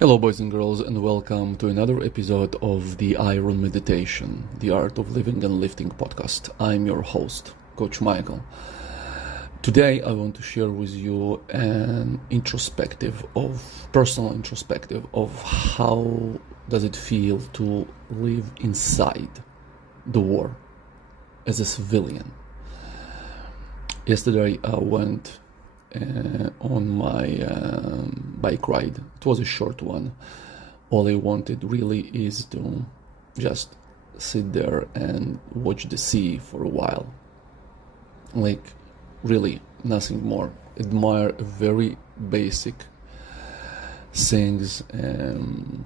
Hello, boys and girls, and welcome to another episode of the Iron Meditation, the Art of Living and Lifting podcast. I'm your host, Coach Michael. Today, I want to share with you an personal introspective of how does it feel to live inside the war as a civilian. Yesterday, I went on my bike ride. It was a short one. All I wanted really is to just sit there and watch the sea for a while. Like, really, nothing more. Admire very basic things and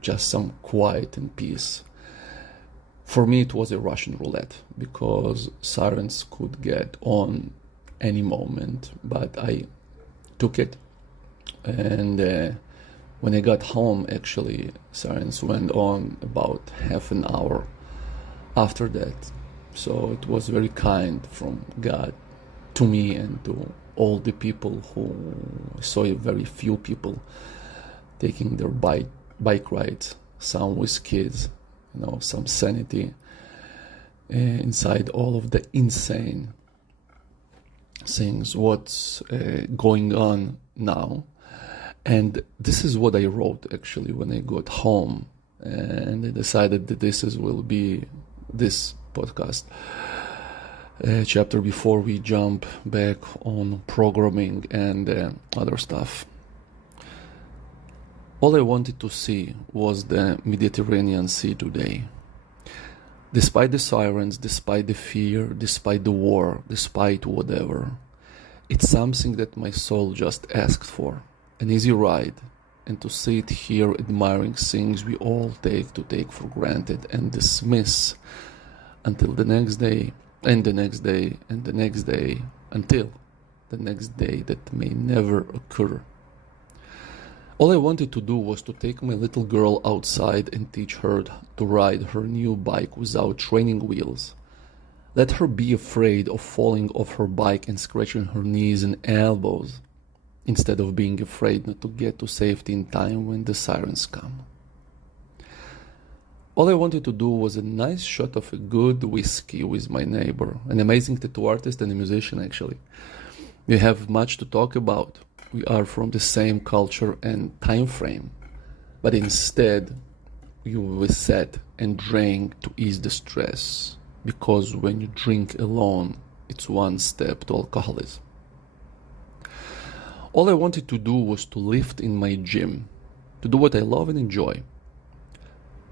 just some quiet and peace. For me, it was a Russian roulette because sirens could get on any moment, but I took it, and when I got home, actually sirens went on about half an hour after that. So it was very kind from God to me and to all the people who saw very few people taking their bike rides, some with kids, some sanity inside all of the insane things what's going on now. And this is what I wrote actually when I got home, and I decided that will be this podcast chapter before we jump back on programming and other stuff. All I wanted to see was the Mediterranean Sea today. Despite the sirens, despite the fear, despite the war, despite whatever, it's something that my soul just asked for. An easy ride, and to sit here admiring things we all take for granted and dismiss until the next day, and the next day, and the next day, until the next day that may never occur. All I wanted to do was to take my little girl outside and teach her to ride her new bike without training wheels. Let her be afraid of falling off her bike and scratching her knees and elbows, instead of being afraid not to get to safety in time when the sirens come. All I wanted to do was a nice shot of a good whiskey with my neighbor, an amazing tattoo artist and a musician actually. We have much to talk about. We are from the same culture and time frame, but instead we sat and drank to ease the stress, because when you drink alone, it's one step to alcoholism. All I wanted to do was to lift in my gym, to do what I love and enjoy,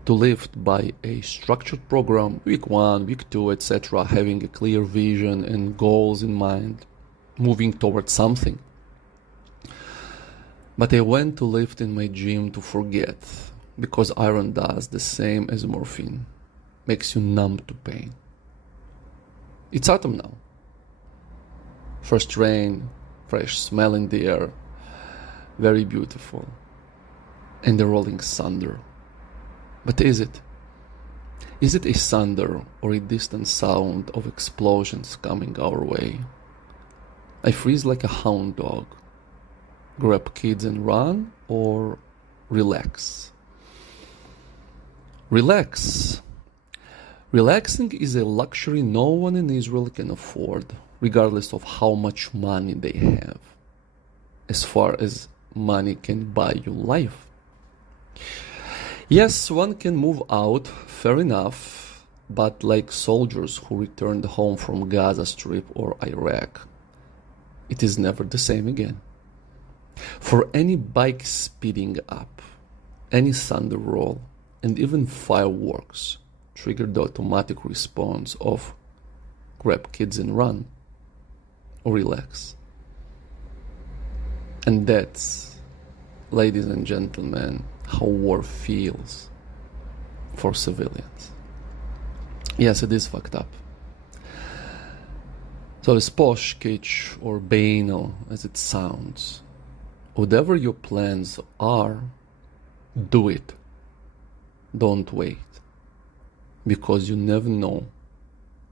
to lift by a structured program, week 1, week 2, etc., having a clear vision and goals in mind, moving towards something. But I went to lift in my gym to forget, because iron does the same as morphine, makes you numb to pain. It's autumn now. First rain, fresh smell in the air, very beautiful, and the rolling thunder. But is it? Is it a thunder or a distant sound of explosions coming our way? I freeze like a hound dog. Grab kids and run, or relax? Relax. Relaxing is a luxury no one in Israel can afford, regardless of how much money they have, as far as money can buy you life. Yes, one can move out, fair enough, but like soldiers who returned home from Gaza Strip or Iraq, it is never the same again. For any bike speeding up, any thunder roll, and even fireworks trigger the automatic response of grab kids and run, or relax. And that's, ladies and gentlemen, how war feels for civilians. Yes, it is fucked up. So as posh, kitsch, or banal as it sounds, whatever your plans are, do it. Don't wait, because you never know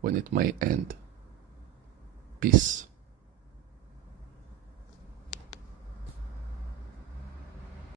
when it might end. Peace.